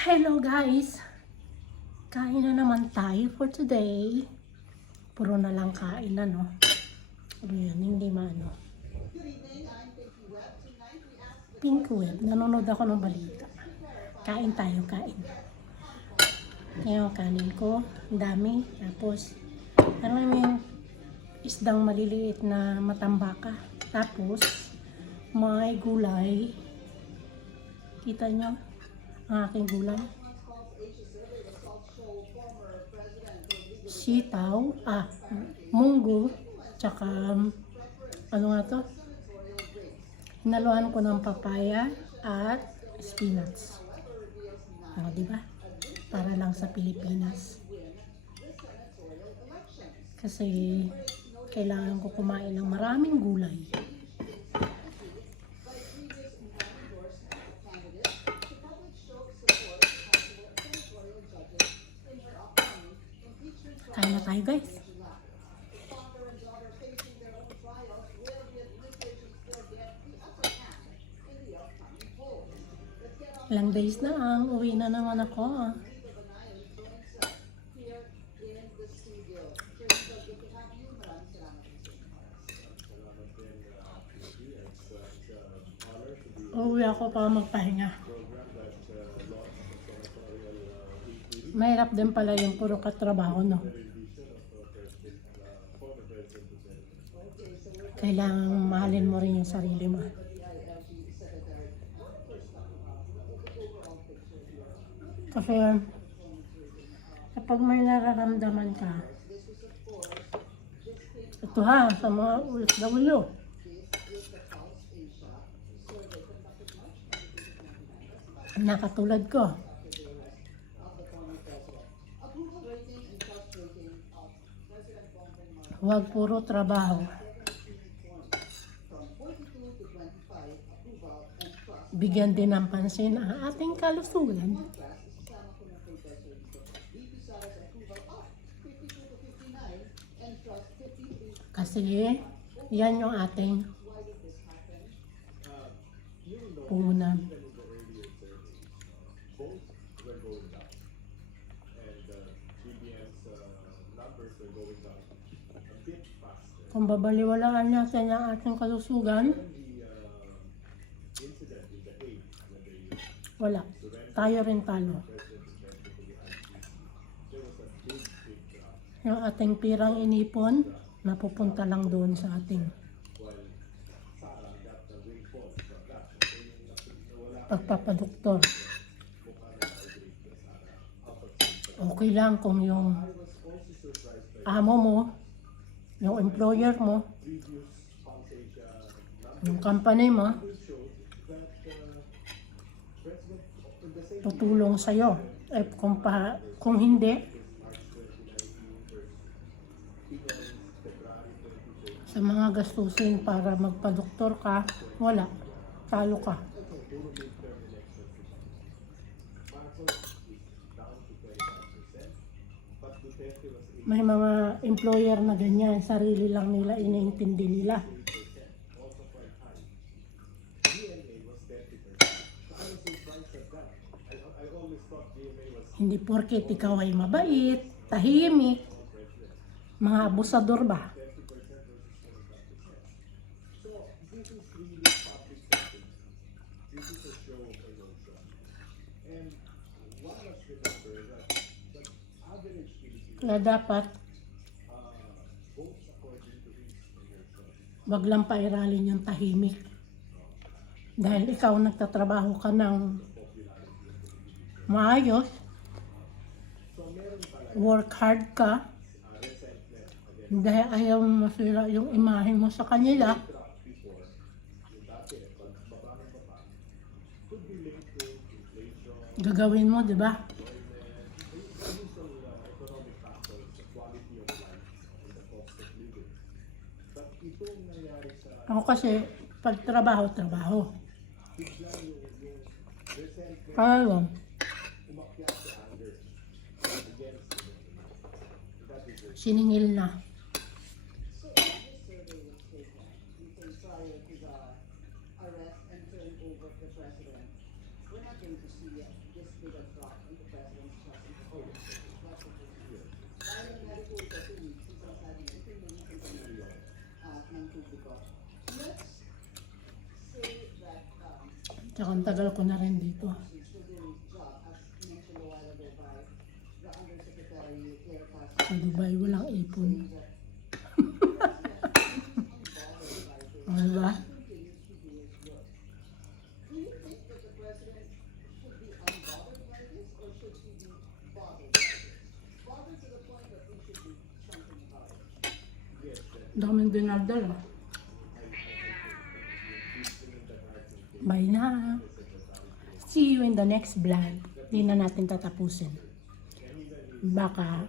Hello guys! Kain na naman tayo for today. Puro na lang kain na, no? Pero yan, hindi maano. Pink Web. Nanonood ako ng balita. Kain tayo, kain. Ngayon, kanin ko. Ang dami. Tapos, ano yung isdang maliliit na matambaka. Tapos, may gulay. Kita nyo? Ang aking gulay. Sitaw, munggo, tsaka, ano nga to? Hinaluan ko ng papaya at spinach. Diba? Para lang sa Pilipinas. Kasi, kailangan ko kumain ng maraming gulay. Kain na tayo guys. Ilang days na lang, uwi na naman ako. Uwi ako para magpahinga. Mahirap din pala yung puro katrabaho, no? Kailangan mahalin mo rin yung sarili mo. Kasi kapag may nararamdaman ka, ito sa mga OFW, na katulad ko, huwag puro trabaho. Bigyan din ng pansin ang ating kalusugan. Kasi yan yung ating puhunan. Kung babaliwalaan natin ang ating kalusugan, wala. Tayo rin talo. Yung ating pirang inipon, napupunta lang doon sa ating pagpapadoktor. Okay lang kung yung amo mo, yung employer mo, yung company mo, tutulong sa'yo. Kung hindi, sa mga gastusin para magpa-doktor ka, wala. Talo ka. May mga employer na ganyan, sarili lang nila iniintindi nila. Hindi porket ikaw ay mabait, tahimik, mga abusador ba? Kaya dapat wag lang pairalin yung tahimik. Dahil ikaw nagtatrabaho ka ng maayos, work hard ka, dahil ayaw masira yung imahe mo sa kanila, gagawin mo, di ba? Ako kasi, pag trabaho. Kaya lang, siningil na. arrest and turn over the president. We're not going to Tsaka ang tagal ko na rin dito. Sa Dubai, walang ipon. O, diba? Daming dinaldal. Bye na. See you in the next vlog. Hindi na natin tatapusin. Baka